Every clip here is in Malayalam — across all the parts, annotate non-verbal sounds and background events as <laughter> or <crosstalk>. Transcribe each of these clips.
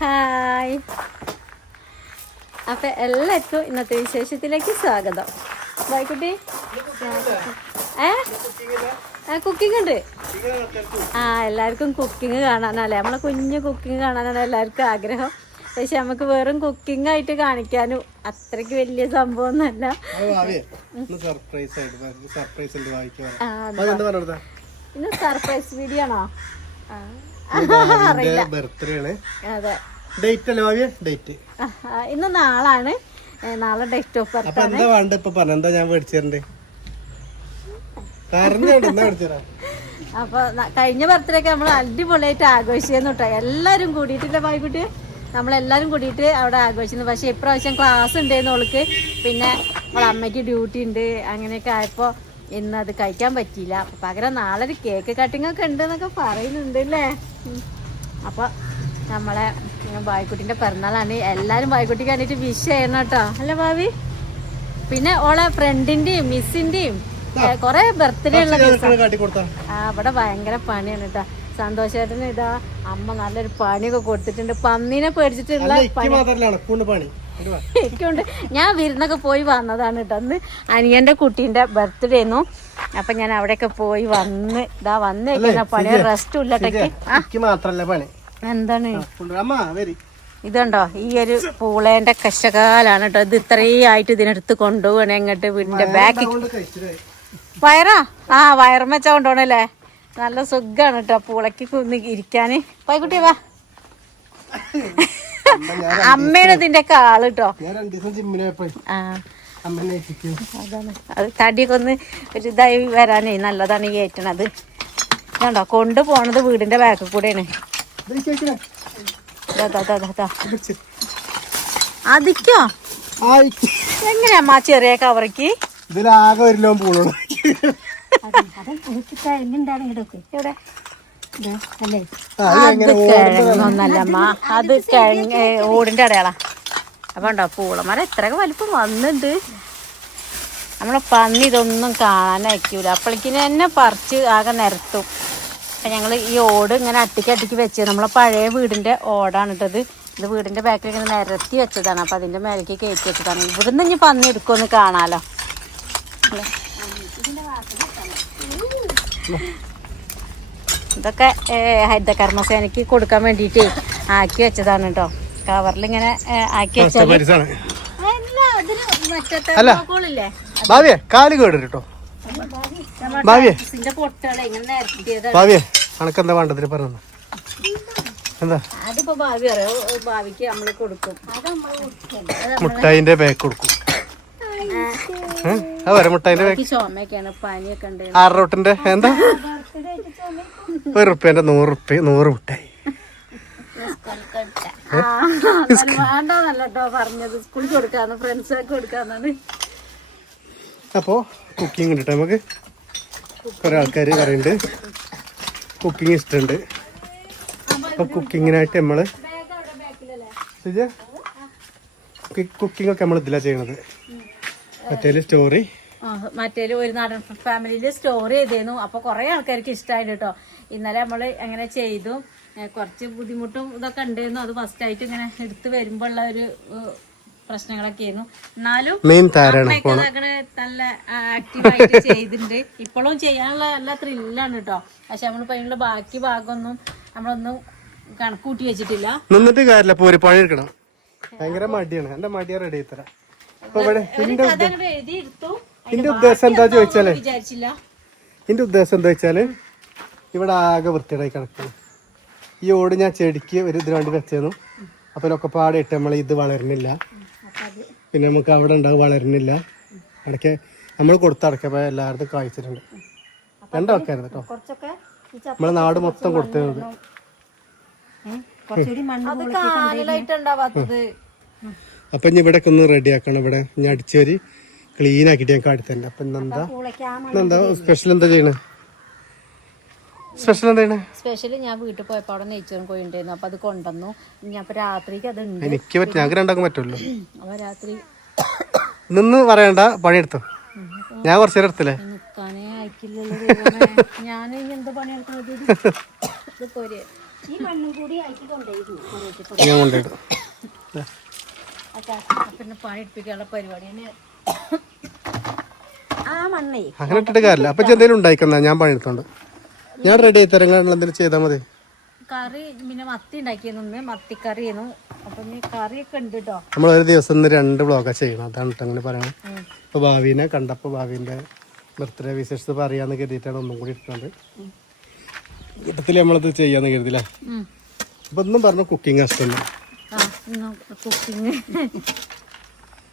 ഹായ്. അപ്പൊ എല്ലാവർക്കും ഇന്നത്തെ വിശേഷത്തിലേക്ക് സ്വാഗതം. ബായ്ക്കുട്ടി ഏ? ആ കുക്കിംഗ് ഉണ്ട്. ആ എല്ലാവർക്കും കുക്കിംഗ് കാണാനല്ലേ? നമ്മളെ കുഞ്ഞ് കുക്കിംഗ് കാണാനാണ് എല്ലാവർക്കും ആഗ്രഹം. പക്ഷെ നമുക്ക് വെറും കുക്കിംഗ് ആയിട്ട് കാണിക്കാനും അത്രയ്ക്ക് വലിയ സംഭവം സർപ്രൈസ് വീഡിയോ ആണോ? ബർത്ത്ഡേ <laughs> ആണ്. ഡേറ്റ് അല്ലേ ഭാവിയ ഡേറ്റ് ഇന്ന് നാളാണ്. നാളെ ഡേറ്റ് ഓഫ് ബർത്ത് എന്താ വേണ്ട ഇപ്പൊ? പറഞ്ഞ എന്താ ഞാൻ മേടിച്ചിട്ടുണ്ട് അപ്പൊ കഴിഞ്ഞ ബർത്ത്ഡേ ഒക്കെ നമ്മൾ അടിപൊളിയായിട്ട് ആഘോഷിക്കുന്നു കേട്ടോ എല്ലാരും കൂടിയിട്ടില്ല പായ്ക്കുട്ടി നമ്മളെല്ലാവരും കൂടിയിട്ട് അവിടെ ആഘോഷിക്കുന്നു പക്ഷെ ഇപ്രാവശ്യം ക്ലാസ് ഉണ്ടായിരുന്നു ഓൾക്ക്. പിന്നെ അവളെ അമ്മയ്ക്ക് ഡ്യൂട്ടി ഉണ്ട്. അങ്ങനെയൊക്കെ ആയപ്പോൾ ഇന്ന് അത് കഴിക്കാൻ പറ്റിയില്ല. അപ്പൊ പകരം നാളെ ഒരു കേക്ക് കട്ടിംഗ് ഒക്കെ ഉണ്ട് എന്നൊക്കെ പറയുന്നുണ്ട് അല്ലേ ഉം. അപ്പൊ നമ്മളെ ബായിക്കുട്ടിന്റെ പിറന്നാളാണ്. എല്ലാരും ബായ്ക്കുട്ടിക്ക് വേണ്ടിട്ട് വിഷ് ചെയ്യണം കേട്ടോ. അല്ലേ ഭാവി? പിന്നെ ഓളെ ഫ്രണ്ടിന്റെയും മിസ്സിന്റെയും കൊറേ ബർത്ത്ഡേ ഉള്ള ആ അവിടെ ഭയങ്കര പണിയാണ് കേട്ടോ. സന്തോഷേട്ടന് ഇതാ അമ്മ നല്ലൊരു പണിയൊക്കെ കൊടുത്തിട്ടുണ്ട്. പന്നീനെ പേടിച്ചിട്ടുള്ള പണി. എനിക്കുണ്ട് ഞാൻ വിരുന്നൊക്കെ പോയി വന്നതാണ് കേട്ടോ. അന്ന് അനിയന്റെ കുട്ടീന്റെ ബർത്ത്ഡേ ആയിരുന്നു. അപ്പൊ ഞാൻ അവിടെയൊക്കെ പോയി വന്ന് ഇതാ വന്ന് പണി റെസ്റ്റും ഇല്ല മാത്രല്ല പണി. എന്താണ്? ഇതുണ്ടോ? ഈ ഒരു പൂളേന്റെ കഷ്ടകാലാണ് കേട്ടോ. ഇത് ഇത്രയും ആയിട്ട് ഇതിനെടുത്ത് കൊണ്ടുപോകണേ എങ്ങോട്ട് വീടിന്റെ ബാക്കി വയറാ? ആ വയറും വെച്ചാ കൊണ്ടുപോകണല്ലേ നല്ല സുഖാണ് കേട്ടോ പൂളയ്ക്ക് കുന്നി ഇരിക്കാന്. പോയിക്കുട്ടി വാ. <laughs> അമ്മ ഞാൻ അമ്മേനെ ഇതിന്റെ ഒക്കെ ആൾ കേട്ടോ അതാണ്. അത് തടിയൊക്കെ ഒന്ന് ഒരു ഇതായി വരാനേ നല്ലതാണ് ഈ ഏറ്റണത്. ഇതുണ്ടോ കൊണ്ടുപോണത് വീടിന്റെ ബാക്കിൽ കൂടെയാണ്. അതിക്കോ. എങ്ങനെയാ അമ്മ ചെറിയ കവറക്ക് ഇതിലാകെ ഒരു ലോൺ പൂളുള്ളൂ. എവിടെ? അത് കിഴങ്ങ് ഓടിന്റെ അടയാളാ. അപ്പൊ ഉണ്ടോ പൂളമരം എത്രയൊക്കെ വലിപ്പം വന്നിട്ടുണ്ട് നമ്മളെ പന്നി ഇതൊന്നും കാണാനയക്കൂല. അപ്പോഴേക്കിന് തന്നെ പറിച്ച് ആകെ നിരത്തും. അപ്പം ഞങ്ങൾ ഈ ഓട് ഇങ്ങനെ അട്ടിക്ക് അട്ടിക്ക് വെച്ചത് നമ്മളെ പഴയ വീടിന്റെ ഓടാണ് ഇട്ടത് ഇത് വീടിന്റെ ബാക്കിൽ ഇങ്ങനെ നിരത്തി വെച്ചതാണ്. അപ്പം അതിന്റെ മേലേക്ക് കയറ്റി വെച്ചതാണ്. ഇവിടുന്ന് ഇനി പന്നി എടുക്കുമെന്ന് കാണാലോ? ഇതൊക്കെ ഹരിത കർമ്മസേനയ്ക്ക് കൊടുക്കാൻ വേണ്ടിയിട്ട് ആക്കി വെച്ചതാണ് കേട്ടോ. കവറിൽ ഇങ്ങനെ ആക്കി വെച്ചാൽ അല്ല. ഭാവിയെ കാൽ കേടു കേട്ടോ ഭാവിയെ ഭാവിയെ അനക്കെന്താ വേണ്ടതിന് പറഞ്ഞു? എന്താ? മുട്ടായിന്റെ ബാക്ക് കൊടുക്കും. മുട്ടായിന്റെ ബാക്ക് ആറ് റോട്ടിന്റെ എന്താ? ഒരു റുപ്യന്റെ നൂറ് റുപ്യ നൂറ് മുട്ടായി പറഞ്ഞത്. സ്കൂളിൽ കൊടുക്കാന്ന് ഫ്രണ്ട്സൊക്കെ കൊടുക്കാന്നാണ്. അപ്പോ കുക്കിംഗ് ഉണ്ട് നമുക്ക്. കുറെ ആൾക്കാർ പറയുന്നുണ്ട്. കുക്കിംഗ് ഇഷ്ടമുണ്ട്. അപ്പൊ കുക്കിങ്ങിനായിട്ട് നമ്മൾ കുക്കിംഗ് ഒക്കെ നമ്മൾ ഇതിലാണ് ചെയ്യണത്. മറ്റേ സ്റ്റോറി. ആ, മറ്റേൽ ഒരു നാടൻ ഫാമിലിയിൽ സ്റ്റോർ ചെയ്തേനു അപ്പോൾ കുറേ ആൾക്കാർക്ക് ഇഷ്ടമായിട്ട് കേട്ടോ ഇന്നലെ നമ്മൾ എങ്ങനെ ചെയ്തു കുറച്ച് ബുദ്ധിമുട്ടും ഇതൊക്കെ ഉണ്ടായിരുന്നു അത് ഫസ്റ്റ് ആയിട്ട് ഇങ്ങനെ എടുത്ത് വരുമ്പോഴുള്ള ഒരു പ്രശ്നങ്ങളൊക്കെ ആയിരുന്നു എന്നാലും നല്ല ആക്റ്റീവായിട്ട് ചെയ്തിട്ടുണ്ട് ഇപ്പോഴും ചെയ്യാനുള്ള നല്ല ത്രില്ലാണ് കേട്ടോ പക്ഷെ നമ്മളിപ്പോ അതിനുള്ള ബാക്കി ഭാഗമൊന്നും നമ്മളൊന്നും കണക്കൂട്ടി വെച്ചിട്ടില്ല. നിന്നിട്ട് കാര്യമില്ല പോരി പണി ഭയങ്കര മടിയാണ്. എന്റെ മടിയാ റെഡി തരാം അപ്പൊ എന്റെ ഉദ്ദേശം എന്താ ചോദിച്ചാലേ? ഇതിന്റെ എന്റെ ഉദ്ദേശം എന്താ വെച്ചാൽ ഇവിടെ ആകെ വൃത്തിയായി കിടക്കുന്നു ഈ ഓട് ഞാൻ ചെടിക്ക് ഒരു ഇതിന് വേണ്ടി വെച്ചേന്നു. അപ്പൊ ഒക്കെ പാടെ ഇട്ട് നമ്മൾ ഇത് വളരുന്നില്ല. പിന്നെ നമുക്ക് അവിടെ ഉണ്ടാവും വളരുന്നില്ല. അടക്കെ നമ്മൾ കൊടുത്തടക്കപ്പോ എല്ലായിടത്തും കായ്ച്ചിട്ടുണ്ട്. രണ്ടാൾക്കായിരുന്നു കേട്ടോ. കുറച്ചൊക്കെ നമ്മളെ നാട് മൊത്തം കൊടുത്തിരുന്നത് അപ്പൊ ഇനി ഇവിടെ ഒന്ന് റെഡി ആക്കണം ഇവിടെ. ഞാൻ അടിച്ചേരി. ക്ലീൻ ആക്കിയിട്ട് ഞാൻ കാട്ടിത്തന്നെ അപ്പൊ ഇന്നെന്താ പൂളയ്ക്ക് ആ സ്പെഷ്യൽ എന്താ ചെയ്യണേ? സ്പെഷ്യൽ എന്താ ചെയ്യണേ? സ്പെഷ്യലി ഞാൻ വീട്ടിൽ പോയപ്പോൾ അവിടെ നെയ്ച്ചോറും കോഴി ഉണ്ടായിരുന്നു അപ്പൊ അത് കൊണ്ടുവന്നു. ഞാൻ അപ്പൊ രാത്രിക്ക് അത് എനിക്ക് പറ്റില്ല. ഞങ്ങൾക്ക് രണ്ടാക്കും പറ്റുമല്ലോ അപ്പൊ രാത്രി നിന്ന് പറയണ്ട. പണിയെടുത്തു. ഞാൻ കുറച്ച് നേരം എടുത്തില്ലേ? അയക്കില്ലല്ലോ ഞാൻ എന്ത് പണിയെടുക്കണത് ഇത് പോരെ. ഈ മണ്ണും കൂടി ആയിട്ട് കൊണ്ടുപോയിരുന്നു ദേ. പിന്നെ പണിയെടുപ്പിക്കാനുള്ള പരിപാടി തന്നെ. അങ്ങനെ ഇട്ടിട്ട് കാര്യമില്ല. അപ്പൊ എന്തെങ്കിലും ഉണ്ടായിക്കുന്ന ഞാൻ പണിയെടുത്തോണ്ട്. ഞാൻ റെഡി ആയി. തരങ്ങൾ എന്തെങ്കിലും ചെയ്താൽ മതി. കറി പിന്നെ മത്തി ഉണ്ടാക്കിയെന്ന് മത്തിക്കറിയായിരുന്നു അപ്പൊ ഇനി കറിയൊക്കെ ഉണ്ട് നമ്മൾ ഒരു ദിവസം ഇന്ന് രണ്ട് ബ്ലോഗാ ചെയ്യണം. അതാണ് അങ്ങനെ പറയണം ഇപ്പൊ ഭാവിനെ കണ്ടപ്പോ ഭാവിന്റെ ബർത്ത്ഡേ വിശേഷത്ത് പറയാന്ന് കരുതിയിട്ടാണ് ഒന്നും കൂടി ഇട്ടുണ്ട് കൂട്ടത്തിൽ നമ്മളത് ചെയ്യാന്ന് കരുതില്ല അപ്പൊ ഒന്നും പറഞ്ഞു കുക്കിംഗ്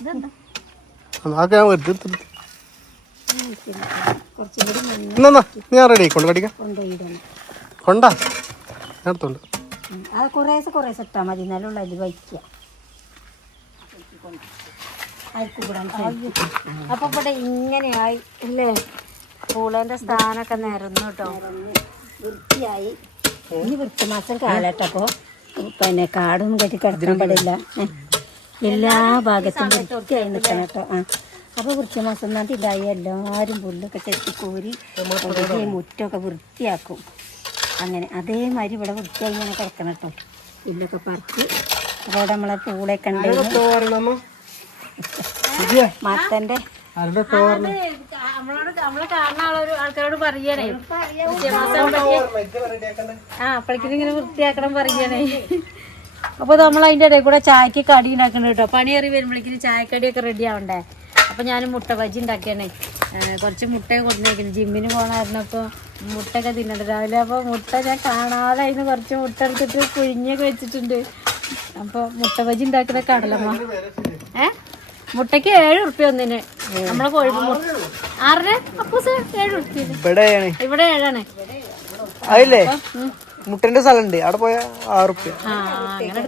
ഇതെന്താ അതൊക്കെ ഞാൻ വെറുതെ എടുത്തിട്ട് കുറച്ചും കൂടി മണ്ണ് എന്നാ ഞാൻ റെഡി കടിക്കാം കൊണ്ടാ. അത് കുറേശ്ശെ കുറേശ്ശെ ഇട്ടാൽ മതി. എന്നാലുള്ള അതിൽ വയ്ക്കുക. അയക്കൂടാൻ അപ്പൊ ഇവിടെ ഇങ്ങനെയായി. അല്ലേ പൂളേന്റെ സ്ഥാനമൊക്കെ നിരന്നു കേട്ടോ. വൃത്തിയായി. ഇനി വൃത്തിമാസം കാലട്ടപ്പോ പിന്നെ കാടൊന്നും കെട്ടി കിടക്കാൻ പാടില്ല. എല്ലാ ഭാഗത്തും വൃത്തിയായി നിൽക്കണം കേട്ടോ. ആ. അപ്പോൾ വൃത്തിമാസം ഇതായി. എല്ലാവരും പുല്ലൊക്കെ ചെത്തിക്കോരി ഒരേ മുറ്റമൊക്കെ വൃത്തിയാക്കും. അങ്ങനെ അതേമാതിരി ഇവിടെ വൃത്തിയായി ഇങ്ങനെ കിടക്കണം കേട്ടോ പുല്ലൊക്കെ പറിച്ച് അതോടെ നമ്മളെ പൂളെ കണ്ടു മത്തന്റെ ആൾക്കാരോട് പറയണേ. ആ അപ്പോഴേക്കും ഇങ്ങനെ വൃത്തിയാക്കണം പറയണേ. അപ്പൊ നമ്മൾ അതിന്റെ ഇടയിൽ കൂടെ ചായക്ക് കടി ഉണ്ടാക്കണം കേട്ടോ പണിയേറി വരുമ്പോഴേക്കും ചായക്കടിയൊക്കെ റെഡി ആവണ്ടേ? അപ്പൊ ഞാൻ മുട്ട ബജി ഉണ്ടാക്കിയാണ്. കുറച്ച് മുട്ട കൊണ്ടുവന്നിരിക്കുന്നു ജിമ്മിന് പോകണമായിരുന്നപ്പോൾ മുട്ടയൊക്കെ തിന്നണ്ട. രാവിലെ അപ്പോൾ മുട്ട ഞാൻ കാണാതെ അതിന് കുറച്ച് മുട്ട എടുത്തിട്ട് പുഴിഞ്ഞൊക്കെ വെച്ചിട്ടുണ്ട്. അപ്പോൾ മുട്ട ബജി ഉണ്ടാക്കുന്ന കടലമ്മ. ഏ? മുട്ടയ്ക്ക് ഏഴ് ഉറുപ്പ്യ ഒന്നിന്. നമ്മളെ കോഴി മുട്ട ആറിന്? അപ്പൂസ് ഏഴ് ഉറുപ്പ്യ ഇവിടെ ഏഴാണ്. അതില്ലേ. മുട്ടന്റെ സ്ഥലമുണ്ട്. അവിടെ പോയ ആറ് അങ്ങനെ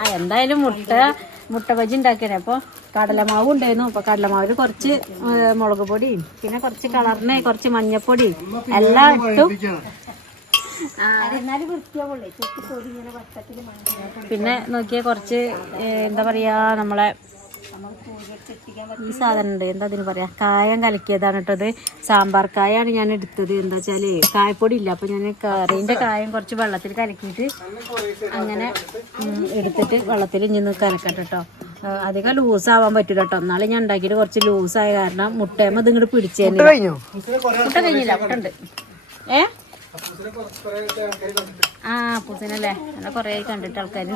ആ എന്തായാലും മുട്ട മുട്ട ബജി ഉണ്ടാക്കിയാണ് അപ്പോൾ കടലമാവ് ഉണ്ടായിരുന്നു. അപ്പോൾ കടലമാവിൽ കുറച്ച് മുളക് പൊടിയും പിന്നെ കുറച്ച് കളറിന് കുറച്ച് മഞ്ഞപ്പൊടിയും എല്ലാം ഇട്ടും. പിന്നെ നോക്കിയ കുറച്ച് എന്താ പറയാ നമ്മളെ ഈ സാധനം ഉണ്ട്. എന്താ അതിന് പറയാ? കായം കലക്കിയതാണ് കേട്ടത് സാമ്പാർ കായാണ് ഞാൻ എടുത്തത്. എന്താ വെച്ചാൽ കായപ്പൊടി ഇല്ല. അപ്പൊ ഞാൻ കറീന്റെ കായം കുറച്ച് വെള്ളത്തിൽ കലക്കിയിട്ട് അങ്ങനെ എടുത്തിട്ട് വെള്ളത്തിൽ ഇനി കലക്കട്ടെ കേട്ടോ. അധികം ലൂസ് ആവാൻ പറ്റൂല കേട്ടോ. എന്നാലും ഞാൻ ഉണ്ടാക്കിയിട്ട് കുറച്ച് ലൂസ് ആയ കാരണം മുട്ടയമ്മ ഇത് ഇങ്ങോട്ട് പിടിച്ചേനെ. മുട്ട കഴിഞ്ഞില്ല. മുട്ട ഉണ്ട്. ഏ? ആ പുസിനല്ലേ എന്നാ കൊറേ കണ്ടിട്ട് ആൾക്കാർ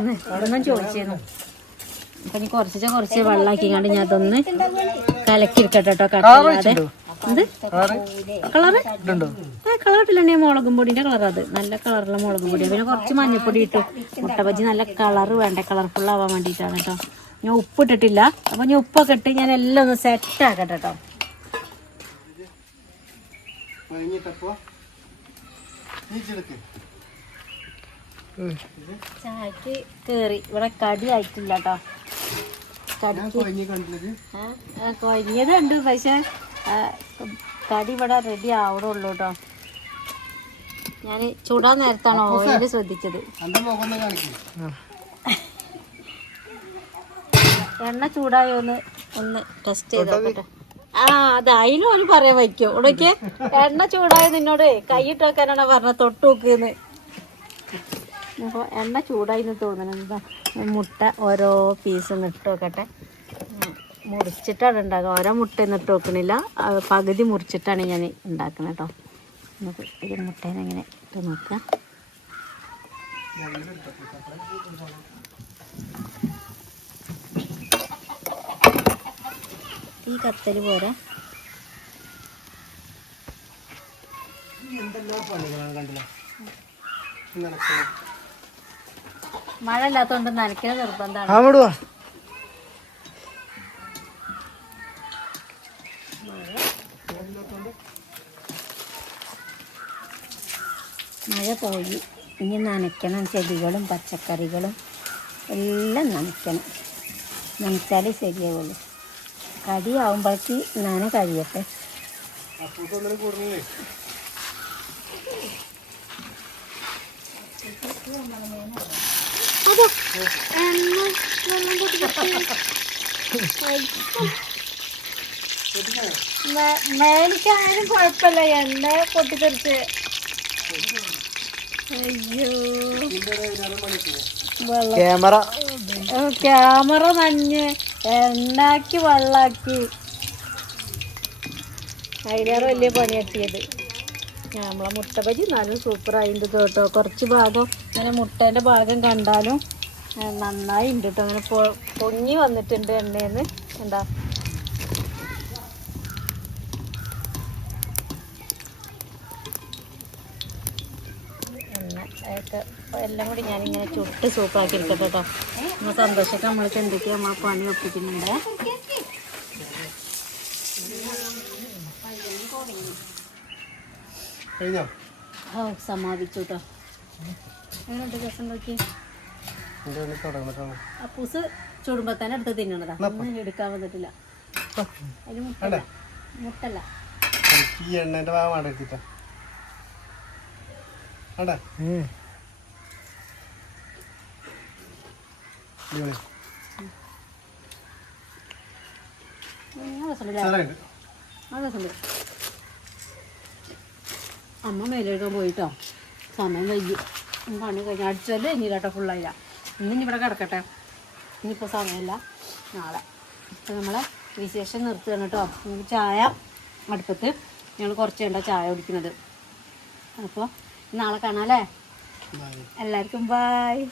ഒന്നും ചോദിച്ചിരുന്നു അപ്പൊ ഇനി കുറച്ച് കുറച്ച് വെള്ളാക്കി കണ്ട് ഞാൻ അതൊന്ന് കലക്കിരിക്കട്ടെ കേട്ടോ കട്ടില്ലാതെ എന്ത്? കളറ് ആ കളറിട്ടില്ല മുളകും പൊടിന്റെ കളർ അത്. നല്ല കളറുള്ള മുളകും പൊടി. പിന്നെ കുറച്ച് മഞ്ഞപ്പൊടി ഇട്ടു. മുട്ട ബജി നല്ല കളർ വേണ്ട കളർഫുൾ ആവാൻ വേണ്ടിയിട്ടാണ് കേട്ടോ. ഞാൻ ഉപ്പ് ഇട്ടിട്ടില്ല. അപ്പൊ ഞാൻ ഉപ്പൊക്കെ ഇട്ട് ഞാൻ എല്ലാം ഒന്ന് സെറ്റ് ആക്കട്ടെ കേട്ടോ. ചായക്ക് കേറി. ഇവിടെ കടി ആയിട്ടില്ല കേട്ടോ. കൊഴിഞ്ഞതുണ്ട് പക്ഷെ കടി ഇവിടെ റെഡി ആവണുള്ളൂ കേട്ടോ ഞാൻ ചൂടാൻ നേരത്താണ് ഓയിൽ ശ്രദ്ധിച്ചത്. എണ്ണ ചൂടായോ ഒന്ന് എണ്ണ ചൂടായോന്ന് ഒന്ന് ടെസ്റ്റ് ചെയ്ത് നോക്കട്ടെ. ആ അത് അതിലും ഒരു പറയാൻ വയ്ക്കും. ഉടക്കെ എണ്ണ ചൂടായോ നിന്നോട് കൈയിട്ട് വെക്കാനാണ് പറഞ്ഞ തൊട്ട് നോക്കുന്നത് അപ്പോൾ എണ്ണ ചൂടായി എന്ന് തോന്നുന്നത് മുട്ട ഓരോ പീസും ഇട്ട് വെക്കട്ടെ. മുറിച്ചിട്ടാണ് ഉണ്ടാക്കുക. ഓരോ മുട്ട ഇട്ട് വെക്കണില്ല. പകുതി മുറിച്ചിട്ടാണ് ഞാൻ ഉണ്ടാക്കുന്നത് കേട്ടോ നമുക്ക് ഈ മുട്ടേനെ ഇങ്ങനെ ഇട്ട് നോക്കുക. ഈ കത്തൽ പോരാ. മഴ ഇല്ലാത്തോണ്ട് നനയ്ക്കൽ നിർബന്ധമാണ് അങ്ങോട്ട് മഴ പോയി. ഇനി നനയ്ക്കണം ചെടികളും പച്ചക്കറികളും എല്ലാം നനയ്ക്കണം. നനച്ചാലേ ശരിയാവുള്ളൂ. കടിയാവുമ്പോഴേക്ക് നന കഴിയട്ടെ. മേലിക്കായാലും കുഴപ്പമില്ല. എണ്ണ പൊട്ടിത്തെറിച്ച്. അയ്യോ. ക്യാമറ. ക്യാമറ നഞ്ഞ് എണ്ണാക്കി വെള്ളാക്കി. അതിലേറെ വലിയ പണിയെത്തിയത് നമ്മളെ മുട്ട ബജി എന്നാലും സൂപ്പറായിട്ട് കേട്ടോ. കുറച്ച് ഭാഗം അങ്ങനെ മുട്ടേന്റെ ഭാഗം കണ്ടാലും നന്നായി ഉണ്ട് കേട്ടോ അങ്ങനെ പൊങ്ങി വന്നിട്ടുണ്ട് എണ്ണയെന്ന് എന്താ ഒക്കെ എല്ലാം കൂടി ഞാനിങ്ങനെ ചുട്ട് സൂപ്പാക്കി എടുക്കട്ടെ കേട്ടോ നമ്മൾ സന്തോഷമൊക്കെ നമ്മൾ ചിന്തിക്കുക നമ്മൾ പണി ഒപ്പിക്കുന്നുണ്ട് ഓ സമാപിച്ചു കേട്ടോ എങ്ങനെയുണ്ട് രസം നോക്കി അപ്പൂസ് ചുടുമ്പോ തന്നെ എടുത്ത് തിന്നണതാ. ഒന്നും എടുക്കാൻ വന്നിട്ടില്ല. അതിന് മുട്ടല്ല. മുട്ടല്ല. ഈ എണ്ണന്റെ ഭാഗം അമ്മ മേലെടുക്കാൻ പോയിട്ടോ. സമയം വൈകി. പണി കഴിഞ്ഞ. അടിച്ചല്ലേ ഇനി കേട്ടോ ഫുള്ളായില്ല. ഇന്ന് ഇവിടെ കിടക്കട്ടെ. ഇനിയിപ്പോൾ സമയമില്ല. നാളെ. ഇപ്പം നമ്മളെ വിശേഷം നിർത്തുകയാണ് കേട്ടോ. ചായ അടുപ്പത്ത്. ഞങ്ങൾ കുറച്ച് വേണ്ട ചായ കുടിക്കുന്നത്. അപ്പോൾ നാളെ കാണാം അല്ലേ? എല്ലാവർക്കും ബായ്